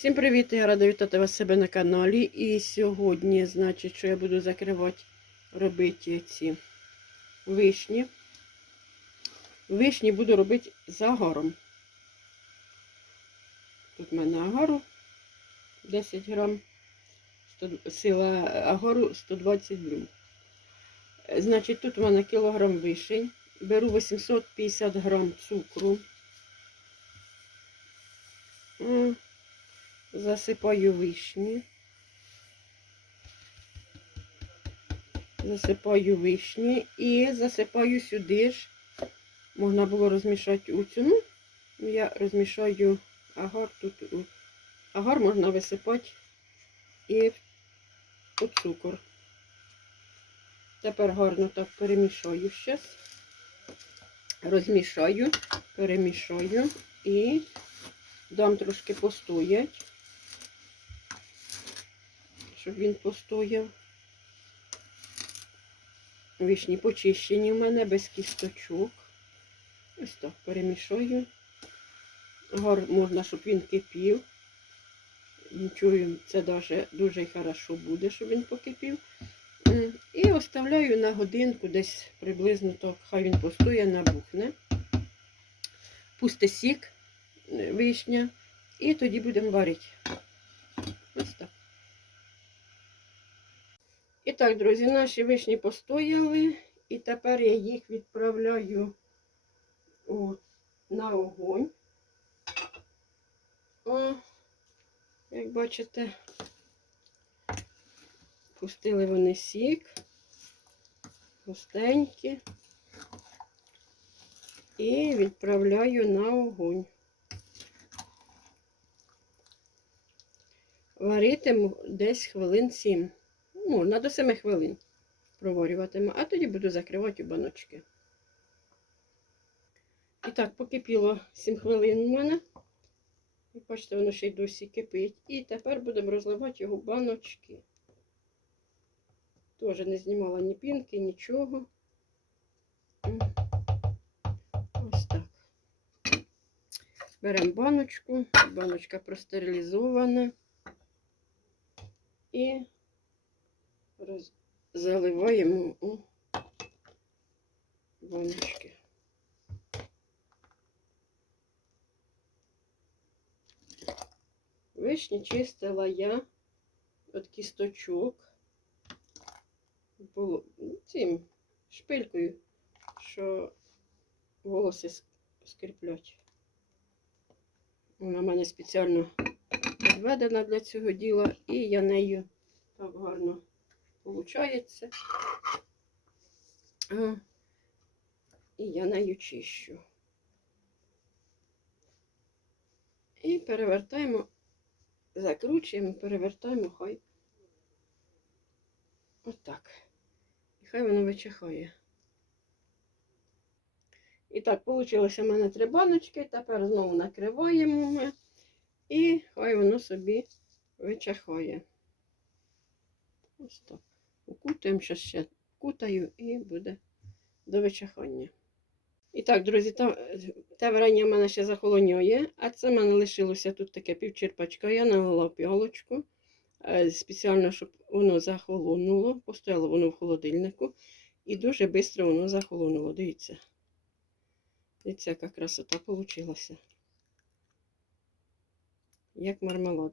Всім привіт! Я рада вітати вас себе на каналі. І сьогодні, значить, що я буду закривати, робити ці вишні. Вишні буду робити з агаром. Тут в мене агару 10 грам, сила агару 120 блюм. Значить, тут у мене кілограм вишень. Беру 850 грам цукру. Засипаю вишні. Засипаю вишні і засипаю сюди ж. Можна було розмішати у. Ну, я розмішаю агар тут. Агар можна висипати і у цукор. Тепер гарно так перемішаю щас. Розмішаю, перемішаю і дам трошки постоять, щоб він постояв. Вишні почищені в мене без кісточок. Ось так перемішаю. Гар можна, щоб він кипів. Чую, це даже дуже хорошо буде, щоб він покипів. І оставляю на годинку, десь приблизно так, хай він постоє, набухне. Пусте сік е, вишня. І тоді будемо варити. Ось так. І так, друзі, наші вишні постояли. І тепер я їх відправляю у, на огонь. О, як бачите, пустили вони сік, густенькі. І відправляю на огонь. Варитиму десь хвилин 7. Можна до 7 хвилин проварюватиму, а тоді буду закривати у баночки. І так, покипіло 7 хвилин у мене. І бачите, воно ще й досі кипить. І тепер будемо розливати його баночки. Теж не знімала ні пінки, нічого. Ось так. Беремо баночку, баночка простерилізована. І роз... заливаємо у баночки. Вишні чистила я від кісточок було цим шпилькою, що волоси скріплять. Вона в мене спеціально відведена для цього діла, і я нею так гарно виходить. І я нею чищу. І перевертаємо, закручуємо, перевертаємо хай. Отак. І хай воно вичихає. І так, вийшло в мене три баночки. Тепер знову накриваємо ми. І хай воно собі вичахає. Ось так. Укутуємо, що ще кутаю і буде до вичахання. І так, друзі, та, те варення в мене ще захолонює, а це в мене лишилося тут таке півчерпачка. Я налила в е, спеціально, щоб воно захолонуло. Постояло воно в холодильнику. І дуже швидко воно захолонуло. Дивіться. Дивіться, яка красота вийшла. Як мармелад.